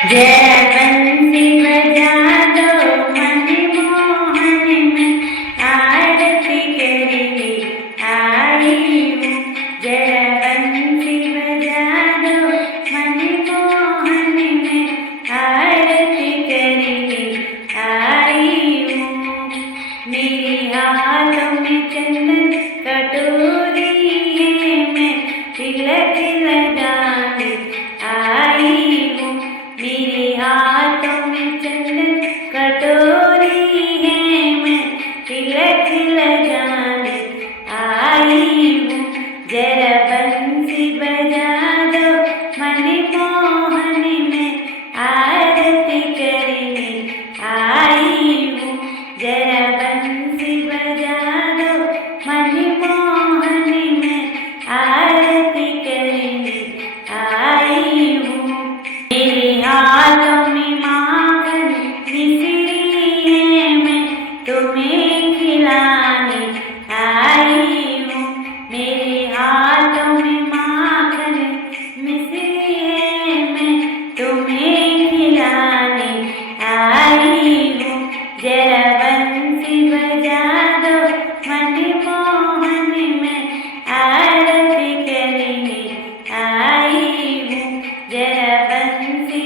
जय बंसी बजा दो मनमोहन में आरती करने आई हूँ। जय बंसी बजा दो मनमोहन में आरती करने आई हूँ। मेरे हाथों में चंदन कटोरी है, मैं तिलक लगाने आई हूँ। मेरे हाथों में चंदन कटोरी है, मैं तिलक लगाने आई हूँ। जरा बंसी बजा दो मनमोहन में आरती करने आई हूँ। जरा बंसी बजा दो मनमोहन में आरती करने आई हूँ। मेरे हाथों में माखन मिश्री है, मैं तुम्हें खिलाने आई हूँ। मेरे हाथों में माखन मिश्री है, मैं तुम्हें खिलाने आई हूँ। जरा बंसी बजा दो मनमोहन में आरती करने आई हूँ। जरा बंसी